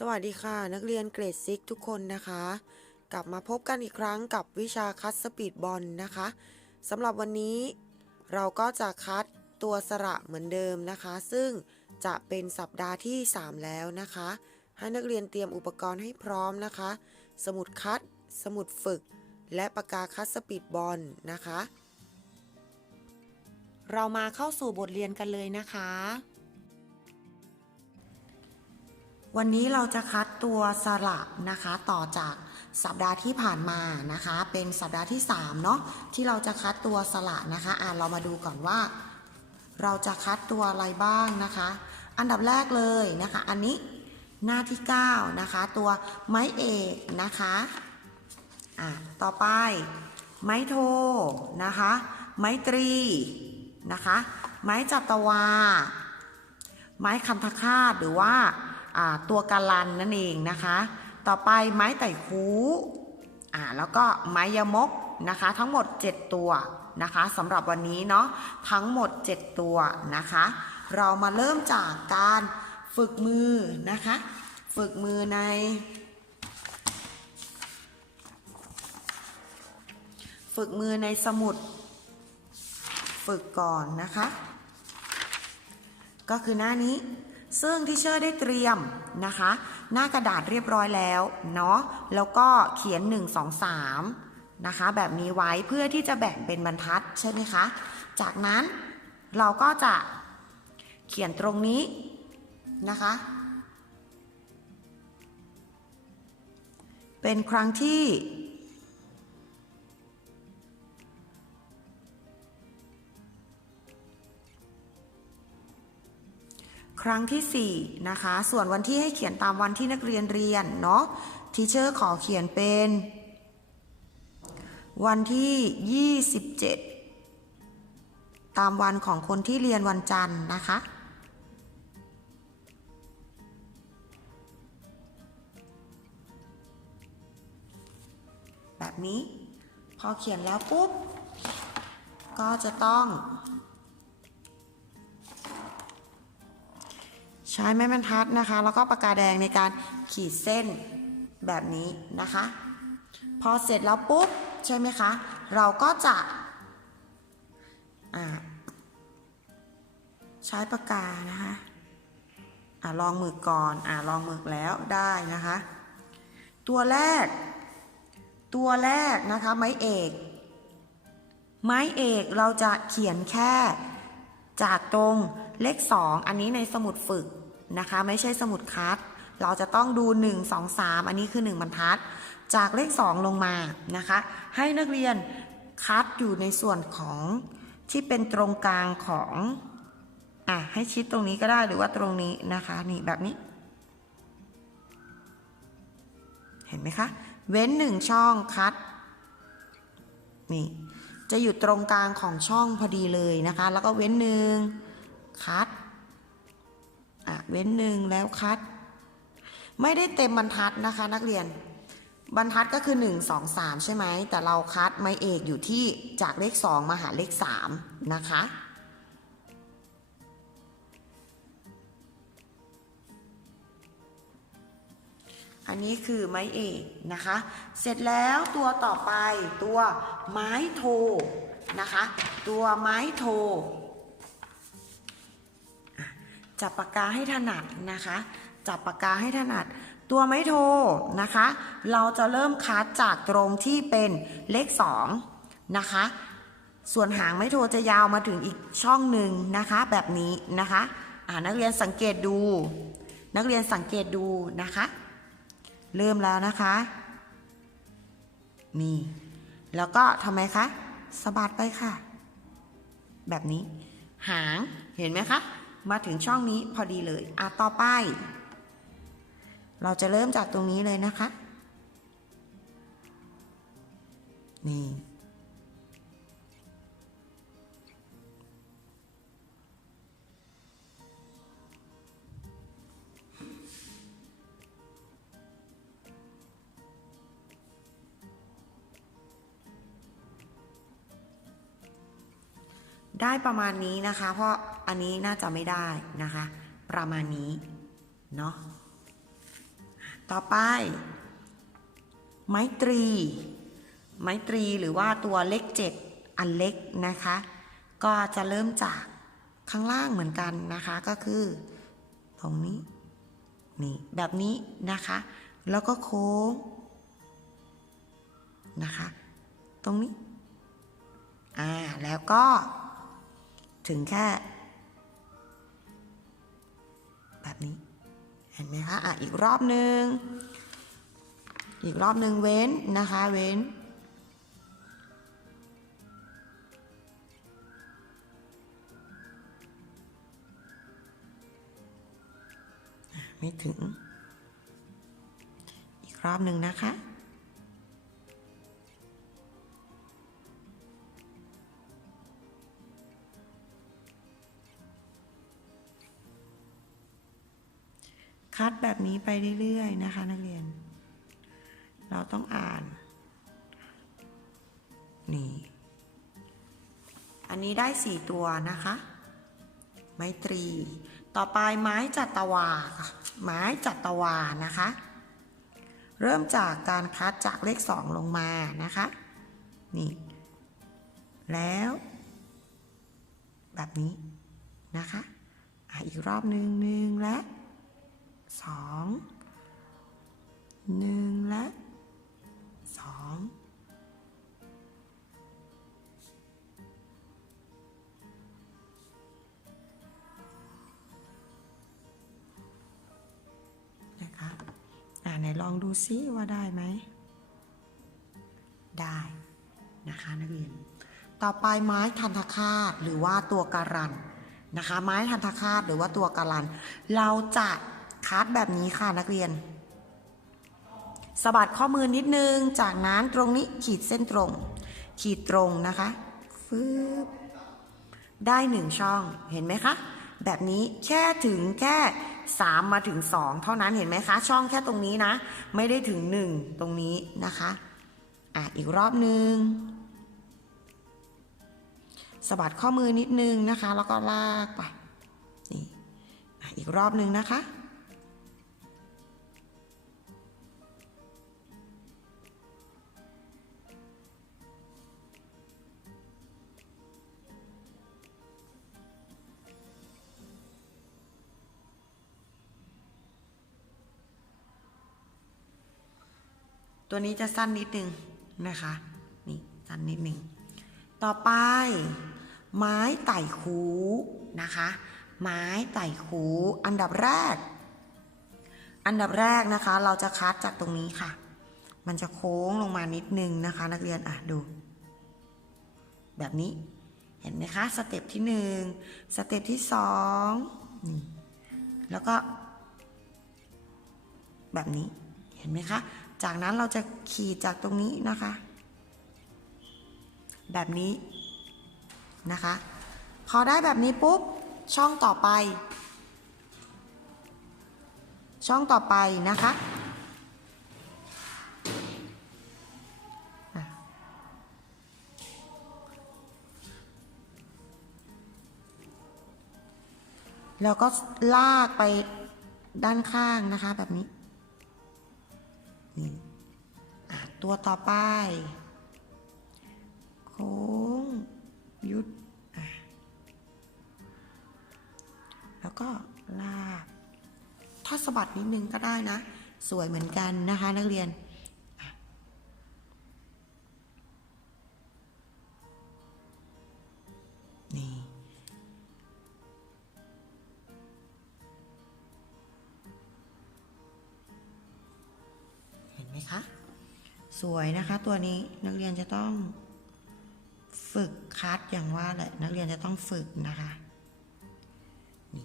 สวัสดีค่ะ นักเรียนเกรดซิกทุกคนนะคะ กลับมาพบกันอีกครั้งกับวิชาคัดสปีดบอลนะคะสำหรับวันนี้เราก็จะคัดตัวสระเหมือนเดิมนะคะ ซึ่งจะเป็นสัปดาห์ที่ 3 แล้วนะคะ ให้นักเรียนเตรียมอุปกรณ์ให้พร้อมนะคะ สมุดคัด สมุดฝึก และปากกาคัดสปีดบอลนะคะ เรามาเข้าสู่บทเรียนกันเลยนะคะ วันนี้เราจะคัดตัวสระนะคะต่อจากสัปดาห์ที่ผ่านมานะคะ เป็นสัปดาห์ที่3เนาะที่เราจะคัดตัวสระนะคะอ่าเรามาดูก่อนว่า เราจะคัดตัวอะไรบ้างนะคะ อันดับแรกเลยนะคะ อันนี้หน้าที่9นะคะตัวไม้เอกนะคะอ่าต่อไป ไม้โทนะคะ ไม้ตรีนะคะ ไม้จัตวา ไม้คันธคาตหรือว่าอ่า ตัวกาลันนั่นเองนะคะ ต่อไปไม้ไต่คูอ่าแล้วก็ไม้ยมกนะคะ ทั้งหมด 7 ตัวนะคะสำหรับวันนี้เนาะทั้งหมด 7 ตัวนะคะ เรามาเริ่มจากการฝึกมือนะคะ ฝึกมือใน ฝึกมือในสมุด ฝึกก่อนนะคะ ก็คือหน้านี้ ซึ่งที่เชอร์ได้เตรียมนะคะ หน้ากระดาษเรียบร้อยแล้วเนาะแล้วก็เขียน 1 2 3 นะคะ แบบนี้ไว้เพื่อที่จะแบ่งเป็นบรรทัดใช่ไหมคะ จากนั้นเราก็จะเขียนตรงนี้นะคะ เป็นครั้งที่ ครั้งที่ 4 นะคะ ส่วนวันที่ให้เขียนตามวันที่นักเรียนเรียน เนาะทีเชอร์ขอเขียนเป็น วันที่ 27 ตามวันของคนที่เรียนวันจันทร์นะคะ แบบนี้ พอเขียนแล้วปุ๊บ ก็จะต้อง ใช้ไม้บรรทัดนะคะ แล้วก็ปากกาแดงในการขีดเส้นแบบนี้นะคะ พอเสร็จแล้วปุ๊บ ใช่ไหมคะ เราก็จะใช้ปากกานะคะอลองหมึกก่อนอ่าลองหมึกแล้วได้นะคะ ตัวแรก ตัวแรกนะคะ ไม้เอก ไม้เอกเราจะเขียนแค่จากตรงเลข 2 อันนี้ในสมุดฝึก นะคะ ไม่ใช่สมุดคัด เราจะต้องดู 1 2 3 อันนี้คือ 1 บรรทัด จากเลข 2 ลงมานะคะ ให้นักเรียนคัดอยู่ในส่วนของที่เป็นตรงกลางของอะให้ชิดตรงนี้ก็ได้หรือว่าตรงนี้นะคะนี่แบบนี้ เห็นไหมคะ เว้นหนึ่งช่องคัดนี่จะอยู่ตรงกลางของช่องพอดีเลยนะคะ แล้วก็เว้นหนึ่งคัด เว้นหนึ่งแล้วคัด ไม่ได้เต็มบรรทัดนะคะ นักเรียน บรรทัดก็คือ 1 2 3 ใช่ไหม แต่เราคัดไม้เอกอยู่ที่จากเลข 2 มาหาเลข 3 นะคะอันนี้คือไม้เอกนะคะ เสร็จแล้วตัวต่อไปตัวไม้โทนะคะ ตัวไม้โท จับปากกาให้ถนัดนะคะ จับปากกาให้ถนัด ตัวไม้โทนะคะ เราจะเริ่มคัดจากตรงที่เป็นเลข2นะคะ ส่วนหางไม้โทจะยาวมาถึงอีกช่องหนึ่งนะคะ แบบนี้นะคะอ่านักเรียนสังเกตดู นักเรียนสังเกตดูนะคะ เริ่มแล้วนะคะ นี่ แล้วก็ทำไมคะสะบัดไปค่ะ แบบนี้ หางเห็นไหมคะ มาถึงช่องนี้พอดีเลย อะ ต่อไป เราจะเริ่มจากตรงนี้เลยนะคะ นี่ ได้ประมาณนี้นะคะ เพราะอันนี้น่าจะไม่ได้นะคะ ประมาณนี้เนาะต่อไป ไม้ตรี ไม้ตรีหรือว่าตัวเลขเจ็ดอันเล็กนะคะ ก็จะเริ่มจากข้างล่างเหมือนกันนะคะก็คือ ตรงนี้นี่แบบนี้นะคะ แล้วก็โค้งนะคะ ตรงนี้อ่าแล้วก็ ถึงแค่แบบนี้ เห็นไหมคะ อะ อีกรอบหนึ่ง อีกรอบหนึ่งเว้นนะคะ เว้น ไม่ถึง อีกรอบหนึ่งนะคะ คัดแบบนี้ไปเรื่อยๆนะคะ นักเรียน เราต้องอ่าน นี่ อันนี้ได้สี่ตัวนะคะ ไม้ตรี ต่อไปไม้จัตวาค่ะไม้จัตวานะคะ เริ่มจากการคัดจากเลขสองลงมานะคะ นี่ แล้ว แบบนี้นะคะอะอีกรอบหนึ่งหนึ่งและ สองหนึ่งและสองนะคะอ่าไหนลองดูซิว่าได้ไหม ได้นะคะนักเรียน ต่อไปไม้ทันทคาตหรือว่าตัวการันนะคะ ไม้ทันทคาตหรือว่าตัวการัน เราจะ คัดแบบนี้ค่ะนักเรียนสะบัดข้อมือนิดนึง จากนั้นตรงนี้ขีดเส้นตรง ขีดตรงนะคะฟึบได้หนึ่งช่องเห็นไหมคะ แบบนี้แค่ถึงแค่3มาถึง 2 เท่านั้นเห็นไหมคะ ช่องแค่ตรงนี้นะ ไม่ได้ถึง 1 ตรงนี้นะคะอะอีกรอบนึงสะบัดข้อมือนิดนึงนะคะ แล้วก็ลากไปนี่อะอีกรอบนึงนะคะ ตัวนี้จะสั้นนิดนึงนะคะ นี่สั้นนิดนึง ต่อไป ไม้ไต่คูนะคะ ไม้ไต่คูอันดับแรก อันดับแรกนะคะ เราจะคัดจากตรงนี้ค่ะ มันจะโค้งลงมานิดนึงนะคะ นักเรียนอะดู แบบนี้เห็นไหมคะสเต็ปที่หนึ่งสเต็ปที่สองนี่แล้วก็ แบบนี้เห็นไหมคะ จากนั้นเราจะขีดจากตรงนี้นะคะ แบบนี้นะคะ พอได้แบบนี้ปุ๊บ ช่องต่อไป ช่องต่อไปนะคะอะแล้วก็ลากไปด้านข้างนะคะแบบนี้ นี่อะตัวต่อไป โค้ง ยุด แล้วก็ลากทอดสะบัดนิดนึงก็ได้นะ สวยเหมือนกันนะคะ นักเรียน สวยนะคะ ตัวนี้นักเรียนจะต้องฝึกคัดอย่างว่าแหละนักเรียนจะต้องฝึกนะคะนี่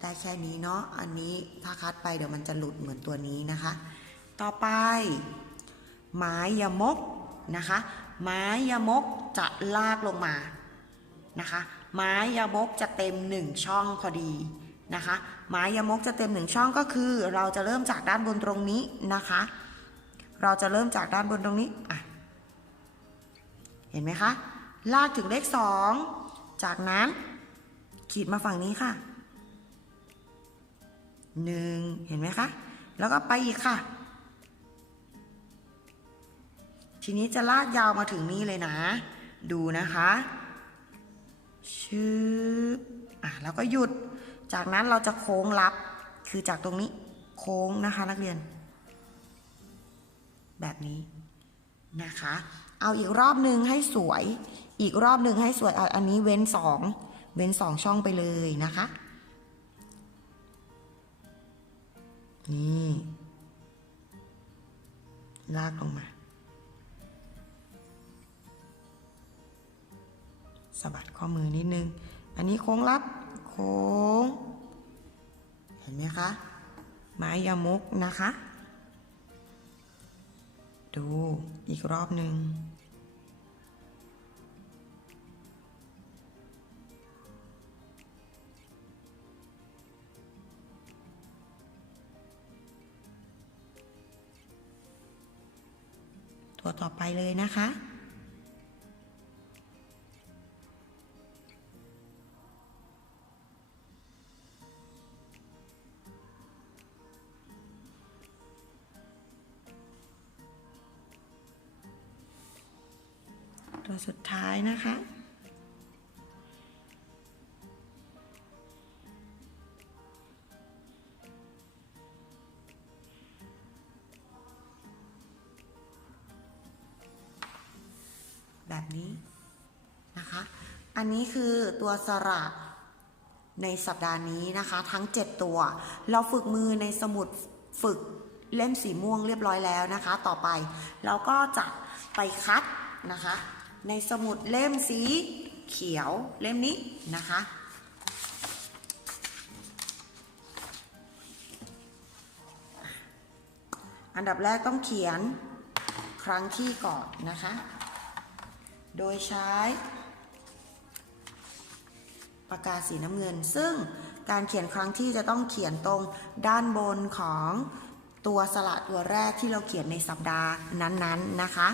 ได้แค่นี้เนาะ อันนี้ถ้าคัดไปเดี๋ยวมันจะหลุดเหมือนตัวนี้นะคะ ต่อไป ไม้ยมกนะคะ ไม้ยมกจะลากลงมานะคะ ไม้ยมกจะเต็มหนึ่งช่องพอดีนะคะ ไม้ยมกจะเต็มหนึ่งช่องก็คือ เราจะเริ่มจากด้านบนตรงนี้นะคะ เราจะเริ่มจากด้านบนตรงนี้อะเห็นไหมคะ ลากถึงเลขสองจากนั้น ขีดมาฝั่งนี้ค่ะหนึ่งเห็นไหมคะ แล้วก็ไปอีกค่ะ ทีนี้จะลากยาวมาถึงนี่เลยนะ ดูนะคะชืบอะแล้วก็หยุด จากนั้นเราจะโค้งรับ คือจากตรงนี้โค้งนะคะนักเรียน แบบนี้นะคะ เอาอีกรอบหนึ่งให้สวย อีกรอบหนึ่งให้สวยอันนี้เว้นสองเว้นสองช่องไปเลยนะคะ นี่ลากลงมาสะบัดข้อมือนิดนึง อันนี้โค้งรับ โค้ง เห็นไหมคะ ไม้ยามุกนะคะ ดูอีกรอบหนึ่งตัวต่อไปเลยนะคะ สุดท้ายนะคะ แบบนี้นะคะ อันนี้คือตัวสระในสัปดาห์นี้นะคะ ทั้ง 7 ตัว เราฝึกมือในสมุดฝึกเล่มสีม่วงเรียบร้อยแล้วนะคะ ต่อไปเราก็จะไปคัดนะคะ ในสมุดเล่มสีเขียวเล่มนี้นะคะ อันดับแรกต้องเขียนครั้งที่ก่อนนะคะ โดยใช้ปากกาสีน้ำเงิน ซึ่งการเขียนครั้งที่จะต้องเขียนตรงด้านบนของตัวสระตัวแรกที่เราเขียนในสัปดาห์นั้นๆนนะคะ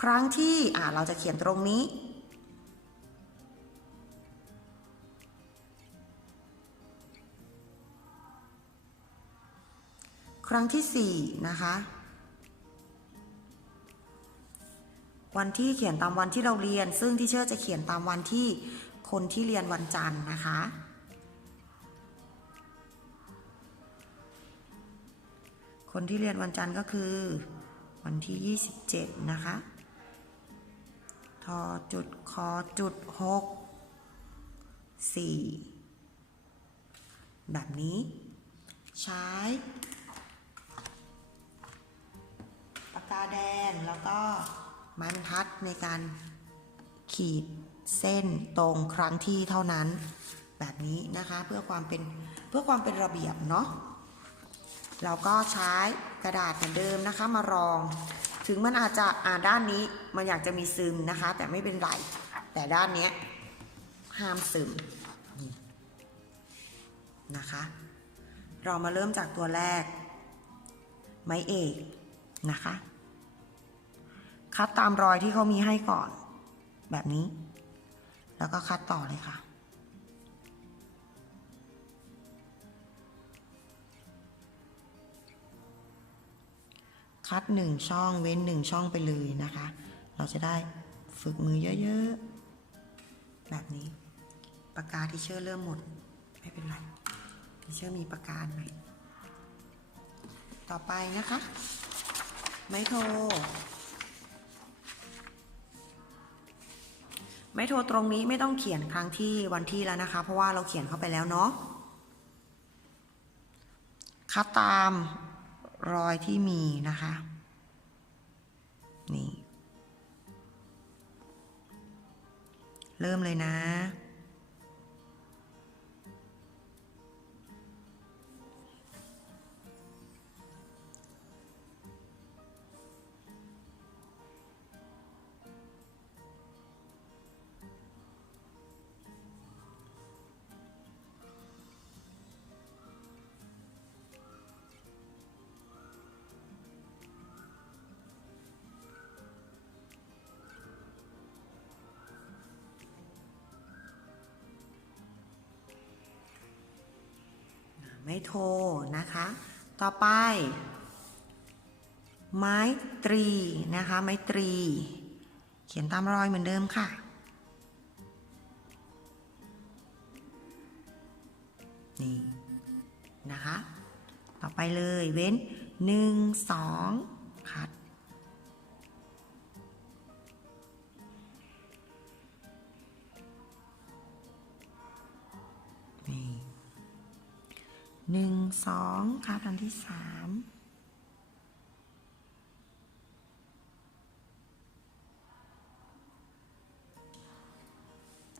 ครั้งที่อ่าเราจะเขียนตรงนี้ ครั้งที่สี่นะคะ วันที่เขียนตามวันที่เราเรียน ซึ่งที่เชื่อจะเขียนตามวันที่คนที่เรียนวันจันทร์นะคะคนที่เรียนวันจันทร์ก็คือวันที่ 27 นะคะ ทอจุดคอจุดหกสี่แบบนี้ ใช้ปากกาแดงแล้วก็ไม้บรรทัดในการขีดเส้นตรงครั้งที่เท่านั้น แบบนี้นะคะเพื่อความเป็นเพื่อความเป็นระเบียบเนาะเราก็ใช้กระดาษเหมือนเดิมนะคะมารอง ถึงมันอาจจะอ่าด้านนี้มันอยากจะมีซึมนะคะ แต่ไม่เป็นไร แต่ด้านเนี้ยห้ามซึมนี่นะคะ เรามาเริ่มจากตัวแรก ไม้เอกนะคะ คัดตามรอยที่เขามีให้ก่อน แบบนี้ แล้วก็คัดต่อเลยค่ะ คัดหนึ่งช่องเว้นหนึ่งช่องไปเลยนะคะ เราจะได้ฝึกมือเยอะๆ แบบนี้ ปากกาที่เชื่อเริ่มหมด ไม่เป็นไรที่เชื่อมีปากกาไหมต่อไปนะคะ ไม้โท ไม้โทตรงนี้ไม่ต้องเขียนครั้งที่วันที่แล้วนะคะ เพราะว่าเราเขียนเข้าไปแล้วเนาะคัดตาม รอยที่มีนะคะ นี่ เริ่มเลยนะ ไม่โทรนะคะ ต่อไป ไม้ตรีนะคะ ไม้ตรี เขียนตามรอยเหมือนเดิมค่ะ นี่นะคะ ต่อไปเลยเว้นหนึ่งสองคัด หนึ่งสองคัดอันที่สาม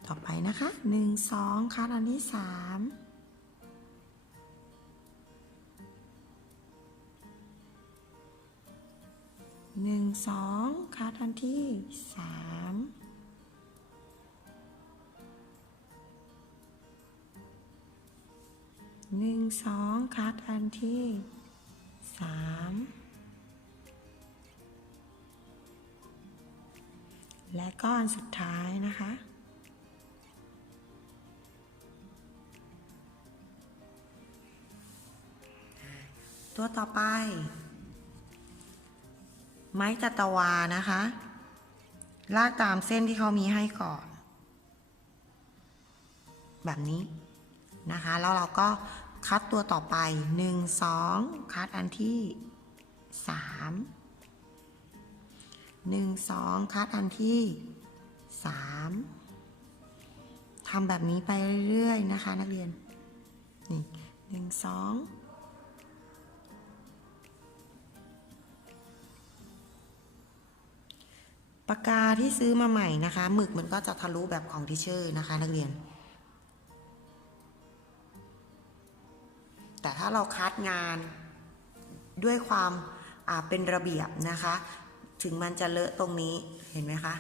ต่อไปนะคะหนึ่งสองคัดอันที่สามหนึ่งสองคัดอันที่สาม หนึ่งสองคัดอันที่สามและก็อันสุดท้ายนะคะ ตัวต่อไป ไม้จัตวานะคะ ลากตามเส้นที่เขามีให้ก่อน แบบนี้ นะคะ แล้วเราก็คัดตัวต่อไป 1 2 คัดอันที่ 3 1 2 คัดอันที่ 3 ทำแบบนี้ไปเรื่อยๆนะคะนักเรียน นี่หนึ่งสองปากกาที่ซื้อมาใหม่นะคะหมึกมันก็จะทะลุแบบของทิเชอร์นะคะนักเรียน แต่ถ้าเราคัดงานด้วยความเป็นระเบียบนะคะ ถึงมันจะเลอะตรงนี้เห็นไหมคะ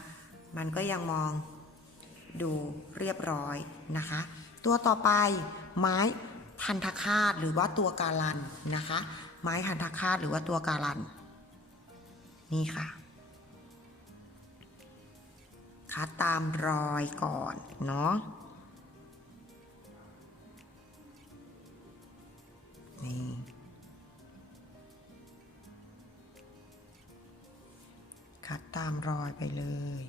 มันก็ยังมองดูเรียบร้อยนะคะ ตัวต่อไปไม้ทันทคาตหรือว่าตัวกาลันนะคะ ไม้ทันทคาตหรือว่าตัวกาลัน นี่ค่ะคัดตามรอยก่อนเนาะ นี่คัดตามรอยไปเลย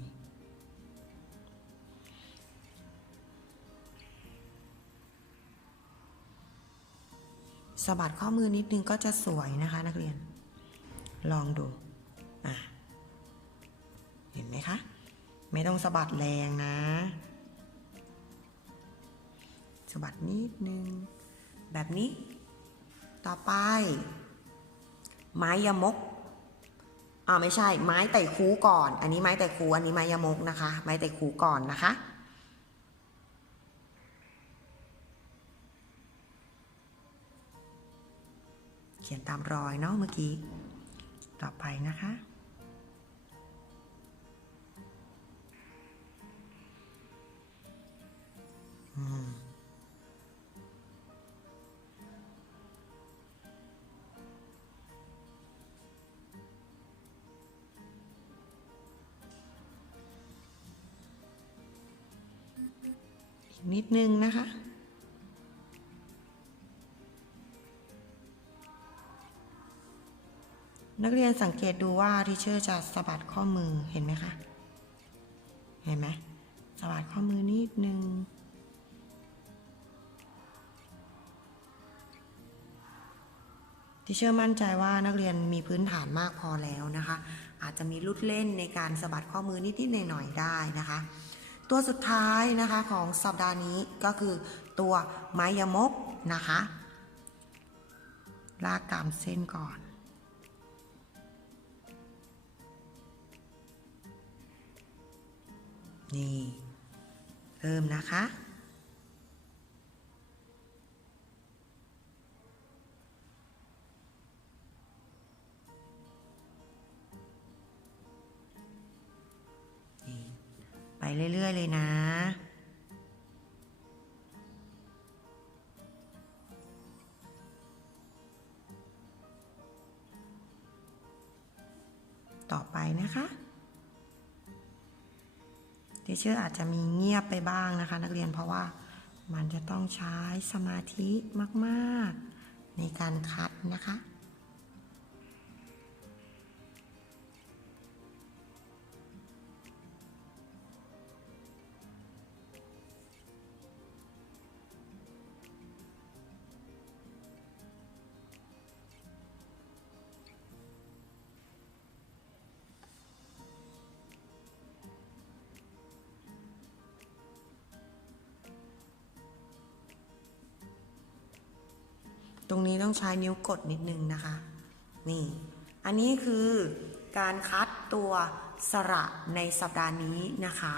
สะบัดข้อมือนิดนึงก็จะสวยนะคะนักเรียน ลองดูอะเห็นไหมคะ ไม่ต้องสะบัดแรงนะสะบัดนิดนึง แบบนี้ ต่อไป ไม้ยมกอ่าไม่ใช่ ไม้ไต่คูก่อน อันนี้ไม้ไต่คูอันนี้ไม้ยมกนะคะ ไม้ไต่คูก่อนนะคะ เขียนตามรอยเนาะเมื่อกี้ ต่อไปนะคะอืม อีกนิดนึงนะคะ นักเรียนสังเกตดูว่าทิเชอร์จะสะบัดข้อมือเห็นไหมคะ เห็นไหมสะบัดข้อมือนิดนึงทิเชอร์มั่นใจว่านักเรียนมีพื้นฐานมากพอแล้วนะคะ อาจจะมีลุดเล่นในการสะบัดข้อมือนิดๆหน่อยๆได้นะคะ ตัวสุดท้ายนะคะของสัปดาห์นี้ก็คือตัวไม้ยมกนะคะ ลากตามเส้นก่อนนี่ เริ่มนะคะ เรื่อย ๆ เลยนะต่อไปนะคะทีเชอร์อาจจะมีเงียบไปบ้างนะคะ นักเรียนเพราะว่ามันจะต้องใช้สมาธิมาก ๆ ในการคัดนะคะ รงนี้ต้องใช้นิ้วกดนิดนึงนะคะ นี่ อันนี้คือการคัดตัวสระในสัปดาห์นี้นะคะ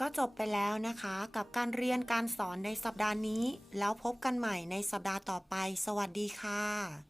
ก็จบไปแล้วนะคะ กับการเรียนการสอนในสัปดาห์นี้ แล้วพบกันใหม่ในสัปดาห์ต่อไป สวัสดีค่ะ